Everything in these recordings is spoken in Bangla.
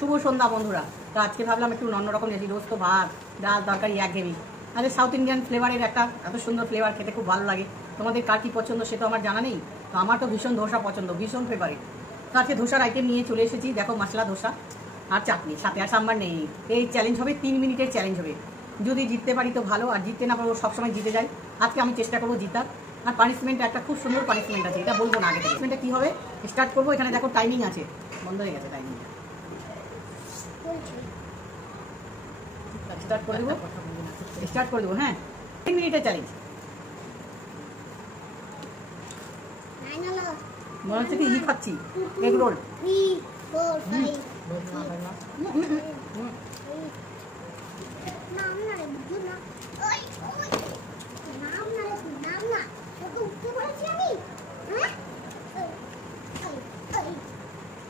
শুভ সন্ধ্যা বন্ধুরা। তো আজকে ভাবলাম একটু অন্যরকম রেসিপি। রোজ তো ভাত ডাল তরকারি একঘেয়েমি, আজকে সাউথ ইন্ডিয়ান ফ্লেভারের একটা এত সুন্দর ফ্লেভার, খেতে খুব ভালো লাগে। তোমাদের কার কী পছন্দ সে তো আমার জানা নেই, তো আমার তো ভীষণ ধোসা পছন্দ, ভীষণ ফেভারিট। তো আজকে ধোসার আইটেম নিয়ে চলে এসেছি। দেখো, মশলা ধোসা আর চাটনি, সাথে আর সাম্বার নেই। এই চ্যালেঞ্জ হবে, 3 মিনিটের চ্যালেঞ্জ হবে। যদি জিততে পারি তো ভালো, আর জিততে না পারবো, সবসময় জিতে যাই। আজকে আমি চেষ্টা করবো জিতার। আর পানিশমেন্ট একটা খুব সুন্দর পানিশমেন্ট আছে, এটা বলবো না আগে থেকে। পানিশমেন্টটা কী হবে স্টার্ট করবো। এখানে দেখো টাইমিং আছে, বন্ধ হয়ে গেছে টাইমিং। স্টার্ট করে দেবো, স্টার্ট করে দেবো। হ্যাঁ, 3 মিনিটের চ্যালেঞ্জ। মনে হচ্ছে কি খাচ্ছি, এগ রোল।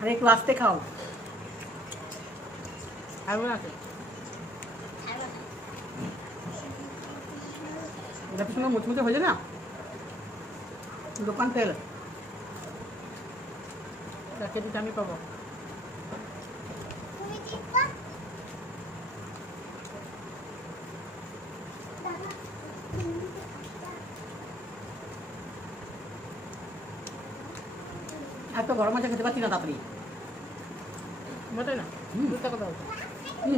আরে একটু আস্তে খাও। যত সময় মুচমুচে হয়ে যায় না, দোকান তেল কেজিটা আমি পাবো। এত গরম আছে, খেতে পারছি না তাড়াতাড়ি। না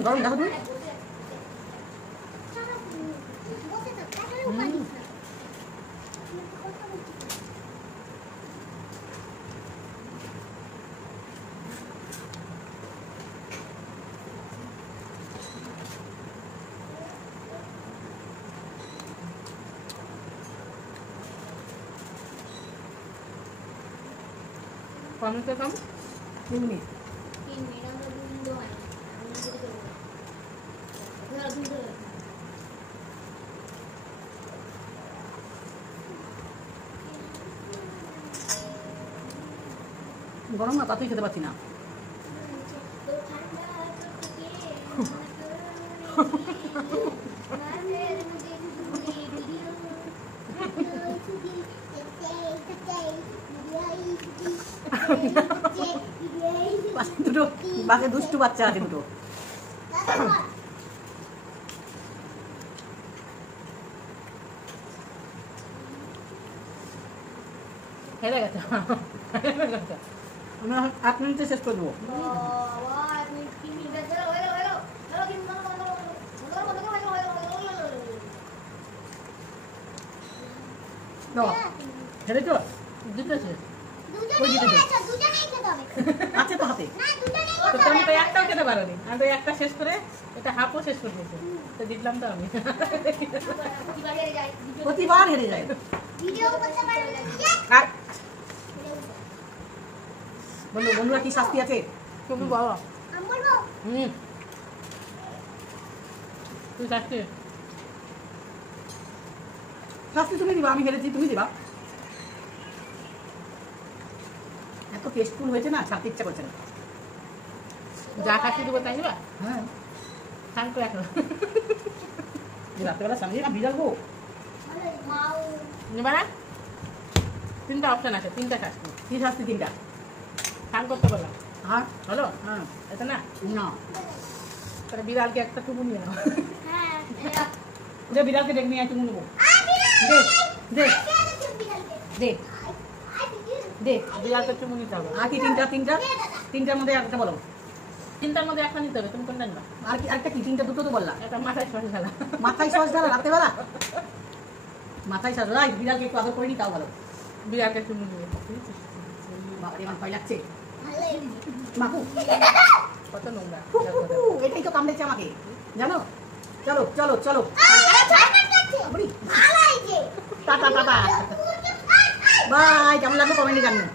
গরম দেখো তুমি। कम से कम 3 मिनट। गरम ना ताते खेते पाচ্ছি না। দুটো বাসে দুষ্টু বাচ্চা আছে দুটো। হেরে গেছে, আমি 8 মিনিটে শেষ করে দেবো। হেরেছো? জিতেছে? আছে তো হাতে। তুমি তো একটাও খেতে পারোনি, আমি তো একটা শেষ করে এটা হাফও শেষ করে দিয়েছি, তো জিতলাম তো আমি। প্রতিবার হেরে যাই। বন্ধুরা কি শাস্তি আছে তুমি বলো। তুই শাস্তি শাস্তি তুমি দিবা, আমি হেরেছি তুমি দিবা। এত টেস্টফুল হয়েছে না, ছাড়তে ইচ্ছা করছে না। যা খাচ্ছি দেবো তাই নিবা? হ্যাঁ, খান তো এখন। রাত্রেবেলা সামনে বিড়ালবো নিবা না? 3টা অপশন আছে, 3টা শাস্তি। কি শাস্তি 3টা? খান করতে বললাম। হ্যাঁ হলো, হ্যাঁ এটা না না তাহলে বিড়ালকে একটা চুমু নিয়ে নাও। যে বিড়ালকে দেখ নিয়ে চুমু নেবো। দে দে দে, বিড়ালকে চুমু নিতে হবে। আর কি 3টার মধ্যে একটা বলো। 3টার মধ্যে একটা নিতে হবে, তুমি কোনটা নিবা? আর কি একটা কি? 3টা, দুটো তো বললা। এটা মাথায় সস ঢালা। মাথায় সস ঢালা রাত্রেবেলা? মাথায় সস রাই, বিড়ালকে একটু আদর করে নি তাও ভালো। বিড়ালকে চুমু নিবে। বাবারে আমার ভয় লাগছে। মাকু কত নোংরা, এটাই তো কামড়েছে আমাকে জানো। চলো চলো চলো, টাটা টাটা বাই। কেমন লাগলো কমেন্টে জানিও।